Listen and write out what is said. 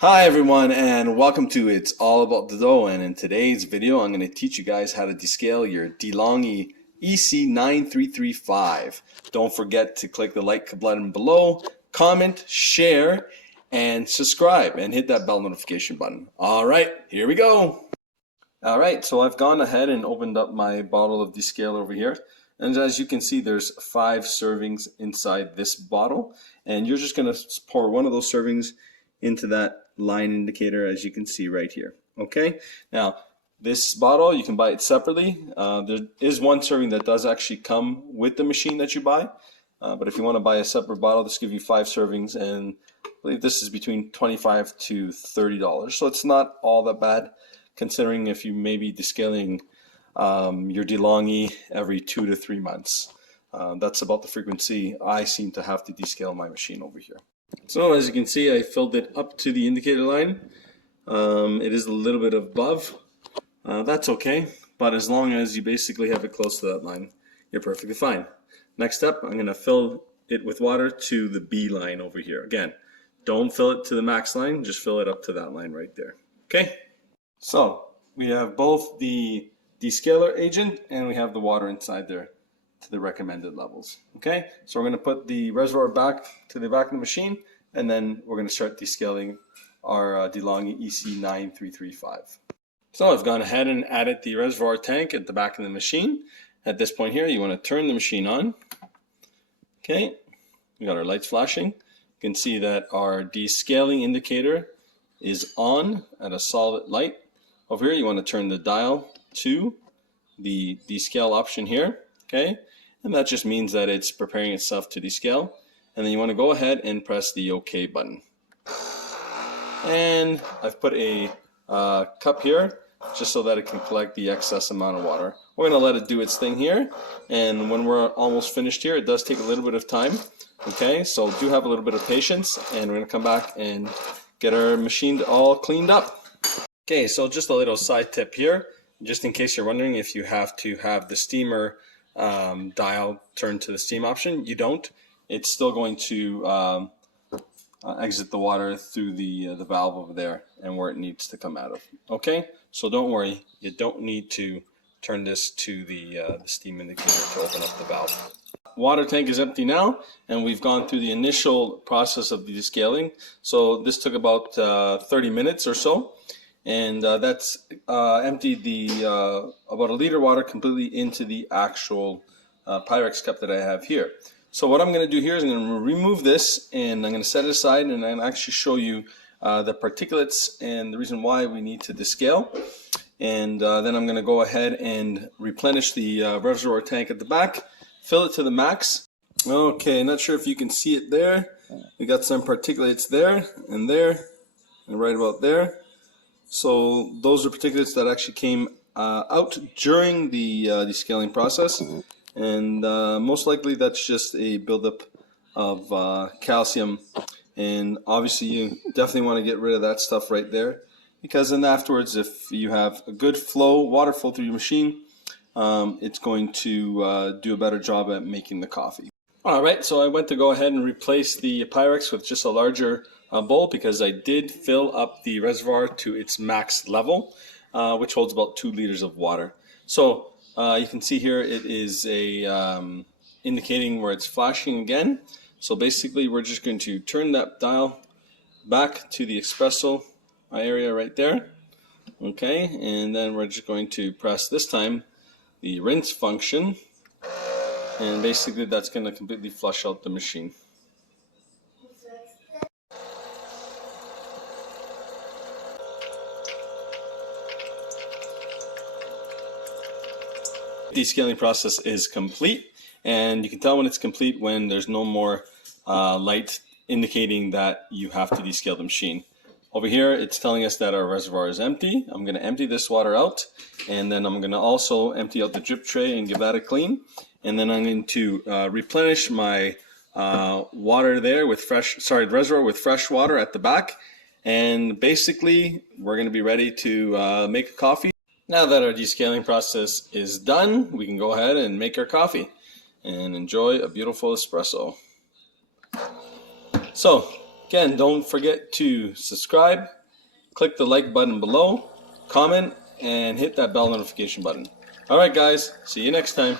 Hi everyone, and welcome to It's All About the Dough. And in today's video I'm going to teach you guys how to descale your DeLonghi EC9335. Don't forget to click the like button below, comment, share, and subscribe, and hit that bell notification button. Alright, here we go. Alright, so I've gone ahead and opened up my bottle of descale over here. And as you can see, there's 5 servings inside this bottle. And you're just going to pour one of those servings into that line indicator, as you can see right here. Okay, now this bottle you can buy it separately. There is one serving that does actually come with the machine that you buy, but if you want to buy a separate bottle, this gives you 5 servings, and I believe this is between $25 to $30. So it's not all that bad, considering if you may be descaling your DeLonghi every 2 to 3 months. That's about the frequency I seem to have to descale my machine over here. So as you can see, I filled it up to the indicator line. It is a little bit above. That's okay, but as long as you basically have it close to that line, you're perfectly fine. Next up, I'm going to fill it with water to the B line over here. Again, don't fill it to the max line, just fill it up to that line right there. Okay? So we have both the descaler agent and we have the water inside there to the recommended levels. Okay, so we're going to put the reservoir back to the back of the machine, and then we're going to start descaling our DeLonghi EC9335. So I've gone ahead and added the reservoir tank at the back of the machine. At this point here, you want to turn the machine on. Okay, we got our lights flashing. You can see that our descaling indicator is on at a solid light. Over here, you want to turn the dial to the descale option here. Okay, and that just means that it's preparing itself to descale, and then you want to go ahead and press the OK button. And I've put a cup here just so that it can collect the excess amount of water. We're going to let it do its thing here, and when we're almost finished here, it does take a little bit of time. Okay, so do have a little bit of patience, and we're going to come back and get our machine all cleaned up. Okay, so just a little side tip here, just in case you're wondering if you have to have the steamer dial turned to the steam option. You don't. It's still going to exit the water through the valve over there and where it needs to come out of. Okay, so don't worry, you don't need to turn this to the steam indicator to open up the valve. Water tank is empty now, and we've gone through the initial process of the descaling. So this took about 30 minutes or so. And that's emptied the about a liter of water completely into the actual Pyrex cup that I have here. So what I'm going to do here is I'm going to remove this, and I'm going to set it aside, and I'm going to actually show you the particulates and the reason why we need to descale. And then I'm going to go ahead and replenish the reservoir tank at the back, fill it to the max. Okay, not sure if you can see it there. We got some particulates there, and right about there. So those are particulates that actually came out during the descaling process, and most likely that's just a buildup of calcium, and obviously you definitely want to get rid of that stuff right there, because then afterwards, if you have a good flow, water flow through your machine, it's going to do a better job at making the coffee. Alright, so I went to go ahead and replace the Pyrex with just a larger bowl, because I did fill up the reservoir to its max level, which holds about 2 liters of water. So you can see here it is indicating where it's flashing again. So basically we're just going to turn that dial back to the espresso area right there. Okay, and then we're just going to press this time the rinse function, and basically that's going to completely flush out the machine. The descaling process is complete, and you can tell when it's complete when there's no more light indicating that you have to descale the machine. Over here it's telling us that our reservoir is empty. I'm going to empty this water out, and then I'm going to also empty out the drip tray and give that a clean, and then I'm going to replenish my water there with reservoir with fresh water at the back, and basically we're going to be ready to make a coffee. Now that our descaling process is done, we can go ahead and make our coffee and enjoy a beautiful espresso. So Again, don't forget to subscribe, click the like button below, comment, and hit that bell notification button. Alright guys, see you next time.